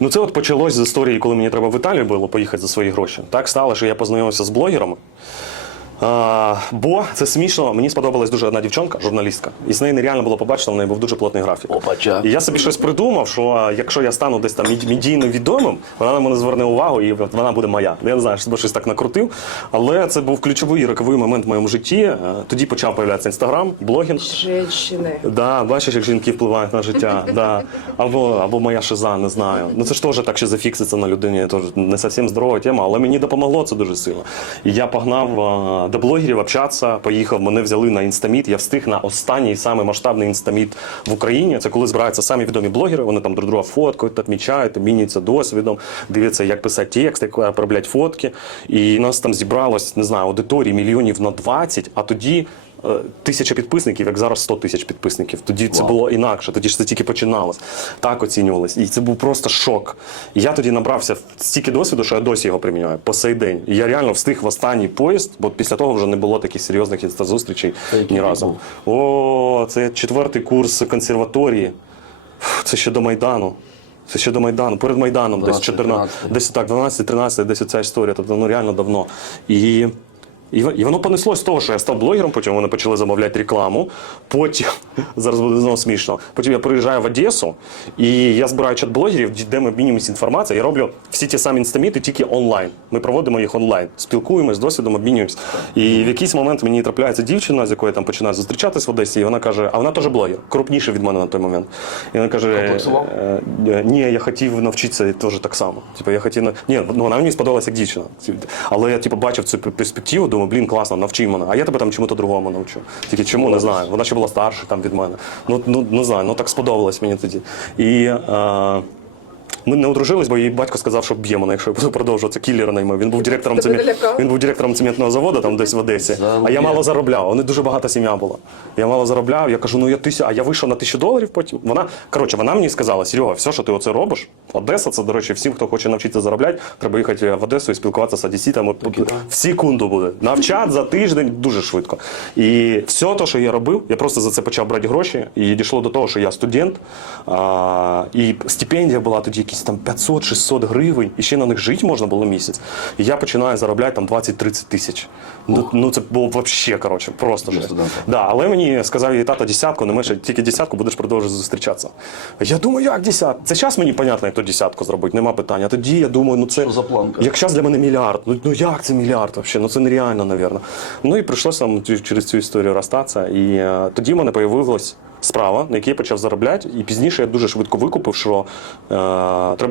Ну це от почалось з історії, коли мені треба в Італію було поїхати за свої гроші. Так стало, що я познайомився з блогерами. А, бо це смішно, мені сподобалась дуже одна дівчинка, журналістка, і з нею нереально було побачити, в неї був дуже плотний графік. Опача. І я собі щось придумав, що якщо я стану десь там мед- медійно відомим, вона на мене зверне увагу і вона буде моя. Я не знаю, що щось так накрутив. Але це був ключовий роковий момент в моєму житті. Е, Тоді почав появлятися інстаграм, блогінг. Женщини. Да, бачиш, як жінки впливають на життя. Да. Або, або моя шиза, не знаю. Ну це ж теж так ще зафікситься на людині. Теж не зовсім здорова тема, але мені допомогло це дуже сильно. І я погнав до блогерів общатися, поїхав, мене взяли на інстаміт. Я встиг на останній самий масштабний інстаміт в Україні. Це коли збираються самі відомі блогери, вони там друг друга фоткають, відмічають, міняються досвідом, дивляться, як писати текст, як обробляти фотки. І нас там зібралось, не знаю, аудиторії мільйонів на 20, а тоді. Е, Тисяча підписників, як зараз 100 тисяч підписників. Тоді це було інакше, тоді ж це тільки починалось. Так оцінювалось. І це був просто шок. І я тоді набрався стільки досвіду, що я досі його приміняю по сей день. І я реально встиг в останній поїзд, бо після того вже не було таких серйозних інстазустрічей ні разу. О, це четвертий курс консерваторії. Це ще до Майдану. Це ще до Майдану, перед Майданом, десь 14, 13. десь так, 12-13, десь ця історія. Тобто ну реально давно. І, і, і воно понеслось з того, що я став блогером, потім вони почали замовляти рекламу. Потім зараз буде знову смішно. Потім я приїжджаю в Одесу і я збираю чат-блогерів, де ми обмінюємося інформацією. Я роблю всі ті самі інстаміти, тільки онлайн. Ми проводимо їх онлайн, спілкуємось, досвідом обмінюємось. І в якийсь момент мені трапляється дівчина, з якою я там починаю зустрічатись в Одесі, і вона каже: а вона теж блогер, крупніша від мене на той момент. І вона каже? Е, е, Ні, я хотів навчитися теж так само. Типу, я хотів ні, ну вона мені сподобалася як дівчина. Але я типу бачив цю перспективу, думаю, блін, класно, навчи мене. А я тебе там чому-то другому навчу. Тільки чому не знаю. Вона ще була старша там від мене. Ну, ну не знаю, ну так сподобалось мені тоді. І е, ми не одружились, бо її батько сказав, що б'є мене, якщо я буду продовжувати. Кіллера наймав. Він був директором Тебе він був директором цементного заводу там десь в Одесі. А я мало заробляв. Вони дуже багата сім'я була. Я мало заробляв. Я кажу, ну я тисячу, а я вийшов на тисячу доларів потім. Вона коротше, вона мені сказала: Серега, все, що ти оце робиш, Одеса, це до речі, всім, хто хоче навчитися заробляти, треба їхати в Одесу і спілкуватися з одеситами. В секунду буде. Навчати за тиждень дуже швидко. І все те, що я робив, я просто за це почав брати гроші. І дійшло до того, що я студент. А, і стипендія була тоді якісь там 500-600 гривень, і ще на них жити можна було місяць. І я починаю заробляти там 20-30 тисяч. Ну, ну це було взагалі, коротше, просто жесть. Да, але мені сказав її тата десятку, не менше, тільки десятку будеш продовжувати зустрічатися. Я думаю, як десятку? Це зараз мені понятно, як то десятку зробити, нема питання. А тоді я думаю, ну це Що за планка? як зараз для мене мільярд. Ну, ну як це мільярд взагалі? Ну це нереально, напевно. Ну і прийшлося через цю історію розстатися. І е, тоді в мене появилась справа, на якій я почав заробляти. І пізніше я дуже швидко викупив, що е, треба.